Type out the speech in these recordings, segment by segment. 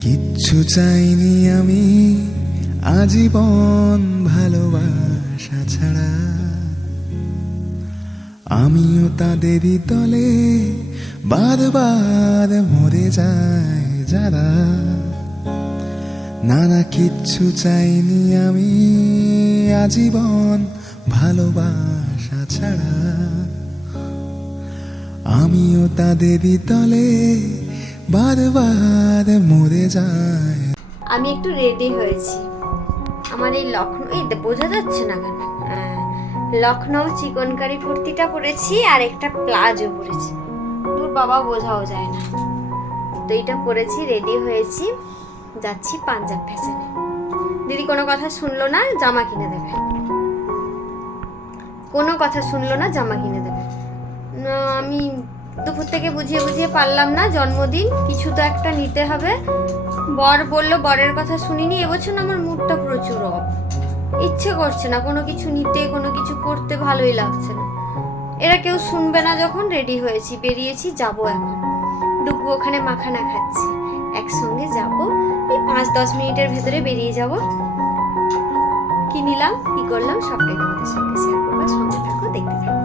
কিচ্ছু চাইনি আমি আজীবন ভালোবাসা ছাড়া। আমিও তাদেরই দলে বাদ বাদ মরে যায় যারা। না না কিচ্ছু চাইনি আমি আজীবন ভালোবাসা ছাড়া। আমিও তাদেরই দলে বাদ মরে যায়। আমি একটু রেডি হয়েছি। আমার এই লখনৌ এই বোঝা যাচ্ছে না কেন? লখনৌ চিকনকারি কুর্তিটা পরেছি আর একটা প্লাজো পরেছি। দূর বাবা বোঝাও যায় না। তো এইটা পরেছি রেডি হয়েছি। যাচ্ছি পাঞ্জাব ফ্যাশনে দিদি কোনো কথা শুনলো না, জামা কিনে দেবে। কোনো কথা শুনলো না, জামা কিনে দেবে। আমি দুপুর থেকে বুঝিয়ে বুঝিয়ে পারলাম না, জন্মদিন, কিছু তো একটা নিতে হবে। বর বলল, বরের কথা শুনিনি, এবছর আমার মুডটা প্রচুর অফ ইচ্ছে করছে না, কোনো কিছু নিতে, কোনো কিছু করতে, ভালোই লাগছে না। এরা কেউ শুনবে না যখন রেডি হয়েছি, বেরিয়েছি, যাব এখন। ডুগু ওখানে মাখানা খাচ্ছে। একসঙ্গে যাব, এই পাঁচ দশ মিনিটের ভেতরে বেরিয়ে যাব। কি নিলাম, কি করলাম, সবটাই তোমাদের সঙ্গে শেয়ার করব সঙ্গে থাকো, দেখতে থাকো।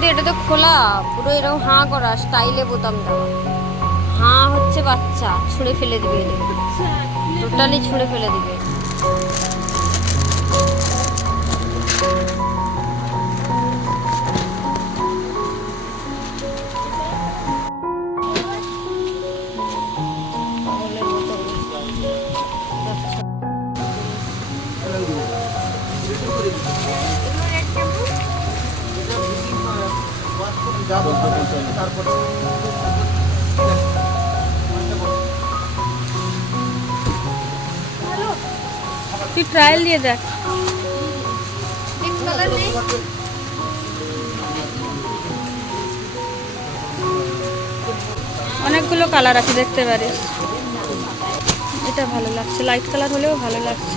কিন্তু এটা তো খোলা। পুরো এরকম হাঁ করা স্টাইলে বোতাম দেওয়া। হাঁ হচ্ছে বাচ্চা, ছুঁড়ে ফেলে দিবে টোটালি ছুঁড়ে ফেলে দিবে। তুই ট্রায়াল দিয়ে দেখ? অনেকগুলো কালার আছে, দেখতে পারিস। এটা ভালো লাগছে লাইট কালার হলেও ভালো লাগছে।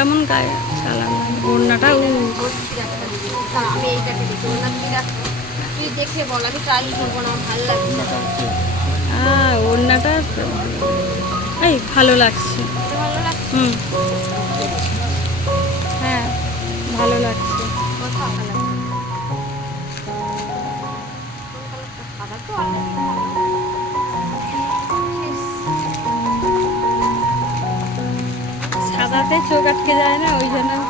কেমন গায়ে? কালার ওড়নাটা আমি এইটাকে দেখি তুই বল আমি ট্রাই করব না ভালো লাগছে হ্যাঁ ওড়নাটা এই ভালো লাগছে। ভালো লাগছে? হুম। হ্যাঁ ভালো লাগছে। চোখ আটকে যায় না ওই জন্য আমি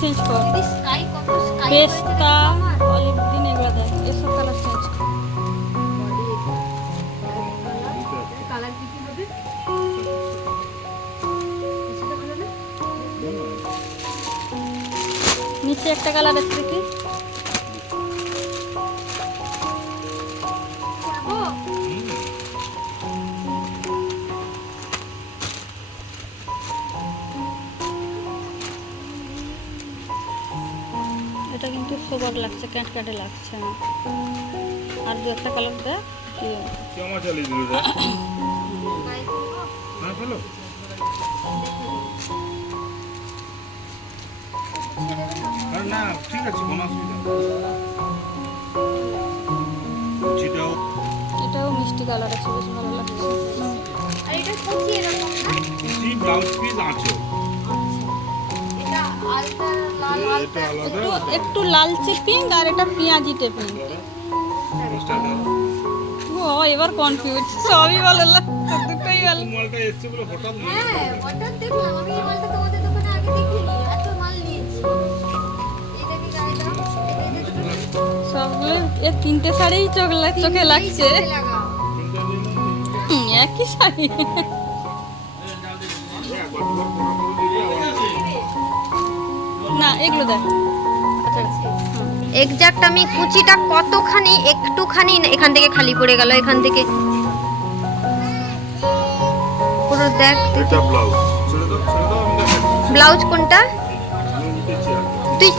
চেঞ্জ কর। পেস্তা অলিভ দেখ এসব কালার চেঞ্জ কর। নিচে একটা কালার আছে কি এটা কিন্তু অবাক লাগছে ক্যাট ক্যাটে লাগছে আমার আর দু একটা কালার দেখ। রে না ঠিক আছে কোনো অসুবিধা এটাও মিষ্টি কালার আছে বেশ ভালো লাগছে। আর এটা কুচি এরকম না? ব্লাউজ পিস আছে একটু একটু লালচে পিঙ্ক আর এটা পেঁয়াজিতে পিঙ্ক ও এবার কনফিউজ সবই ভালো লাগছে দুটোই ভালো মালটা এসছে বলে হঠাৎ হ্যাঁ হঠাৎ দেখলাম আমি এই মালটা তোমাদের দোকানে আগে দেখিনি এত মাল নিয়েছি। এটা কি গায়ে দাও? এটা এটা দুটো? সবগুলো? এ তিনটে শাড়িই চোখ চোখে লাগছে? একই শাড়ি। না এগুলো দেখ। আচ্ছা এক্সাক্ট আমি কুচিটা কতখানি একটুখানি না- এখান থেকে খালি পড়ে গেল এখান থেকে। পুরো দেখ। এটা ব্লাউজ। ছেড়ে দাও ছেড়ে দাও আমি দেখাচ্ছি। ব্লাউজ কোনটা? তুই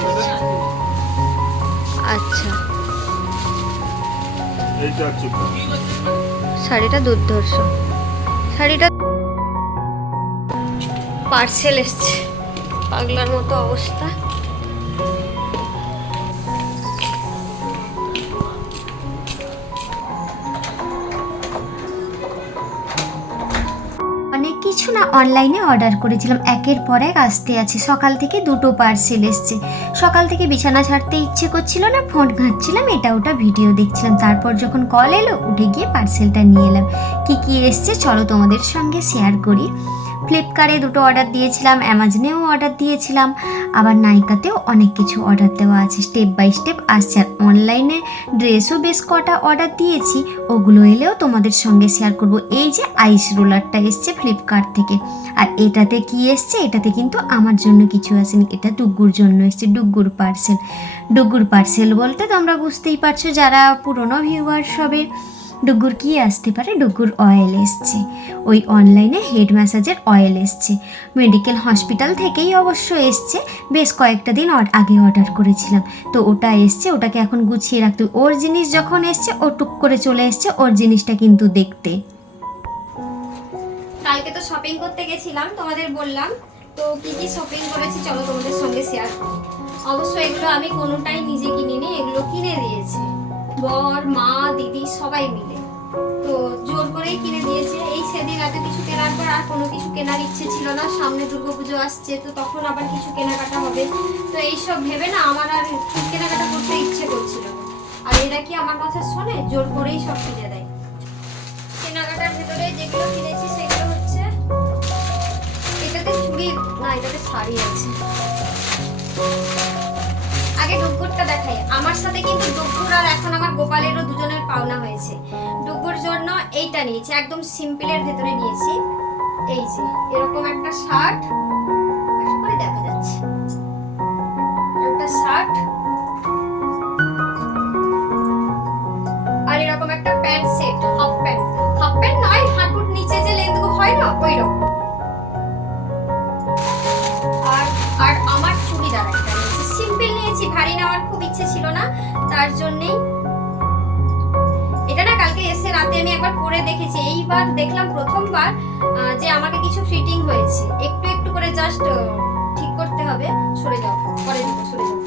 আচ্ছা। এইটা শাড়িটা দুর্ধর্ষ। শাড়িটা পার্সেল এসছে। পাগলার মতো অবস্থা। অনেক কিছু না অনলাইনে অর্ডার করেছিলাম। একের পর এক আসতে আছে। সকাল থেকে দুটো পার্সেল এসছে। সকাল থেকে বিছানা ছাড়তে ইচ্ছে করছিল না ফোন ঘাঁটছিলাম, এটা ওটা ভিডিও দেখছিলাম। তারপর যখন কল এলো, উঠে গিয়ে পার্সেলটা নিয়ে এলাম। কী কী এসছে, চলো তোমাদের সঙ্গে শেয়ার করি। ফ্লিপকার্টে দুটো অর্ডার দিয়েছিলাম, অ্যামাজনেও অর্ডার দিয়েছিলাম, আবার নাইকাতেও অনেক কিছু অর্ডার দেওয়া আছে। স্টেপ বাই স্টেপ আসছে, আর অনলাইনে ড্রেসও বেশ কটা অর্ডার দিয়েছি, ওগুলো এলেও তোমাদের সঙ্গে শেয়ার করব। এই যে আইস রোলারটা এসছে ফ্লিপকার্ট থেকে, আর এটাতে কি এসছে? এটাতে কিন্তু আমার জন্য কিছু আসেনি এটা ডুগ্গুর জন্য এসছে, ডুগ্গুর পার্সেল ডুগ্গুর পার্সেল বলতে তোমরা বুঝতেই পারছ, যারা পুরনো ভিউয়ার্স হবে ডুগ্গুর কি আসতে পারে? ডুগ্গুর অয়েল এসছে। ওই অনলাইনে হেড ম্যাসাজের অয়েল এসছে। মেডিকেল হসপিটাল থেকেই অবশ্য এসছে। বেশ কয়েকটা দিন আগে অর্ডার করেছিলাম। তো ওটা এসছে, ওটাকে এখন গুছিয়ে রাখতে ওর জিনিস যখন এসছে, ও টুক করে চলে এসছে ওর জিনিসটা কিন্তু দেখতে। কালকে তো শপিং করতে গেছিলাম, তোমাদের বললাম। তো কি কি শপিং করেছি চলো তোমাদের সঙ্গে শেয়ার করি। অবশ্য এগুলো আমি কোনোটাই নিজে কিনিনি, এগুলো কিনে দিয়েছে। বর, মা, দিদি সবাই মিলে। তো জোর করেই কিনে দিয়েছে। এই সেদিন এত কিছু কেনার পর আর কোনো কিছু কেনার ইচ্ছে ছিল না। সামনে দুর্গাপুজো আসছে, তো তখন আবার কিছু কেনাকাটা হবে। তো এইসব ভেবে না আমার আর কেনাকাটা করতে ইচ্ছে করছিল আর এরা কি আমার কথা শোনে? জোর করেই সব কিনে দেয়। কেনাকাটার ভেতরে যেগুলো কিনেছি সেগুলো হচ্ছে এটাতে চুড়ি না, এটাতে শাড়ি আছে। আগে ডুগ্গুরটা দেখাই। আমার সাথে কিন্তু ডুগ্গুর আর এখন আমার গোপালেরও দুজনের পাওনা হয়েছে। ডুগ্গুর জন্য এইটা নিয়েছি, একদম সিম্পলের ভেতরে নিয়েছি। এই যে, এরকম একটা শার্ট। আশা করি দেখা যাচ্ছে। একটা শার্ট। আর এরকম একটা প্যান্ট সেট হাফ তার জন্যেই। এটা না কালকে এসে রাতে আমি একবার পরে দেখেছি। এইবার দেখলাম প্রথমবার যে আমাকে কিছু ফিটিং হয়েছে। একটু একটু করে জাস্ট ঠিক করতে হবে। সরে যাও। পরে দিবো সরে যাও।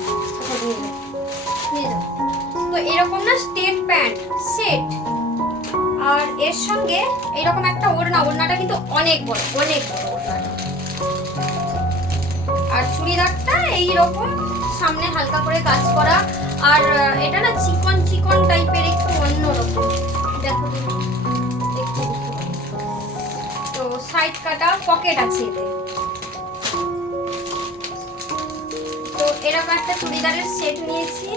নিয়ে যাও। তো এরকম না স্টেট প্যান্ট সেট আর এর সঙ্গে এরকম একটা ওড়না। ওড়নাটা কিন্তু অনেক বড় অনেক বড় আর চুড়িদারটা এই রকম সামনে হালকা করে কাজ করা। আর এটা না চিকন চিকন টাইপের একটু অন্যরকম। দেখো তো সাইড কাটা পকেট আছে এতে। তো এরকম একটা চুড়িদারের সেট নিয়েছি।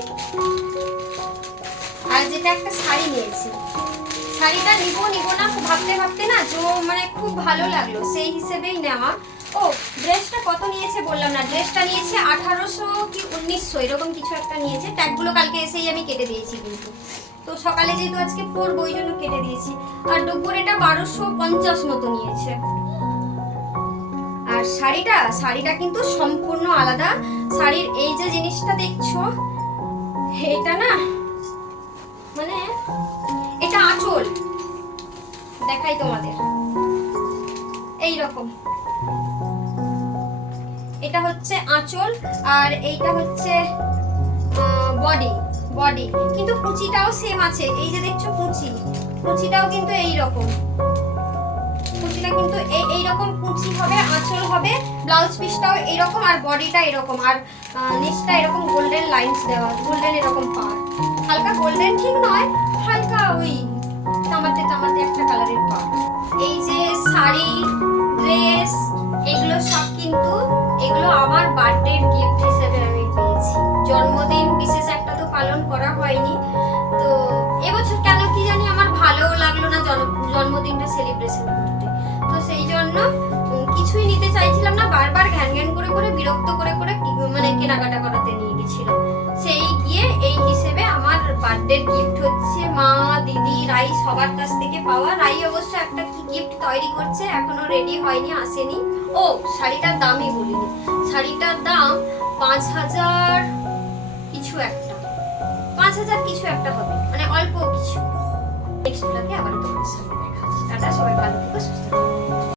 আর যেটা একটা শাড়ি নিয়েছি। শাড়িটা নিবো নিবো না, ভাবতে ভাবতে না যে মানে খুব ভালো লাগল। সেই হিসেবেই নেওয়া। ও ড্রেসটা কত নিয়েছে বললাম না। ড্রেসটা নিয়েছে আঠারোশো কি উনিশশো, এরকম কিছু একটা নিয়েছে। ট্যাগগুলো কালকে এসেই আমি কেটে দিয়েছি কিন্তু। তো সকালে যেহেতু আজকে পরবো, ওই জন্য কেটে দিয়েছি। আর দুপুর এটা বারোশো পঞ্চাশ মতো নিয়েছে। আর শাড়িটা শাড়িটা কিন্তু সম্পূর্ণ আলাদা। শাড়ির এই যে জিনিসটা দেখছ, এটা না মানে এটা আঁচল। দেখাই তোমাদের। এই রকম এটা হচ্ছে আঁচল আর এইটা হচ্ছে বডি বডি কিন্তু কুচিটাও সেম আছে। এই যে দেখছ কুচি, কুচিটাও কিন্তু এই রকম কুচিটা কিন্তু এই এই রকম কুচি হবে, আঁচল হবে ব্লাউজ পিসটাও এরকম আর বডিটা এরকম। আর নিচটা এরকম গোল্ডেন লাইনস দেওয়া গোল্ডেন এরকম পার হালকা গোল্ডেন ঠিক নয়, হালকা ওই তামাতে তামাতে একটা কালারের পার এই যে শাড়ি ড্রেস, এগুলো সব কিন্তু, এগুলো আমার বার্থডের গিফট হিসেবে আমি পেয়েছি। জন্মদিন বিশেষ একটা তো পালন করা হয়নি। তো এবছর কেন কি জানি আমার ভালোও লাগল না জন্ম- জন্মদিনটা সেলিব্রেশন করতে। তো সেই জন্য কিছুই নিতে চাইছিলাম না, বারবার ঘ্যান ঘ্যান করে করে, বিরক্ত করে করে মানে কেনাকাটা করাতে নিয়ে গেছিল বার্থডে গিফট হচ্ছে মা, দিদি, রাই সবার কাছ থেকে পাওয়া। রাই অবশ্য একটা কি গিফট তৈরি করছে, এখনও রেডি হয়নি, আসেনি। ও, শাড়িটার দামই বলিনি। শাড়িটার দাম পাঁচ হাজার কিছু একটা। পাঁচ হাজার কিছু একটা হবে মানে অল্প কিছু। নেক্সট ব্লগে আবার তোমার সামনে দেখা হচ্ছে। টাটা, সবাই ভালো থেকো, সুস্থ থেকো।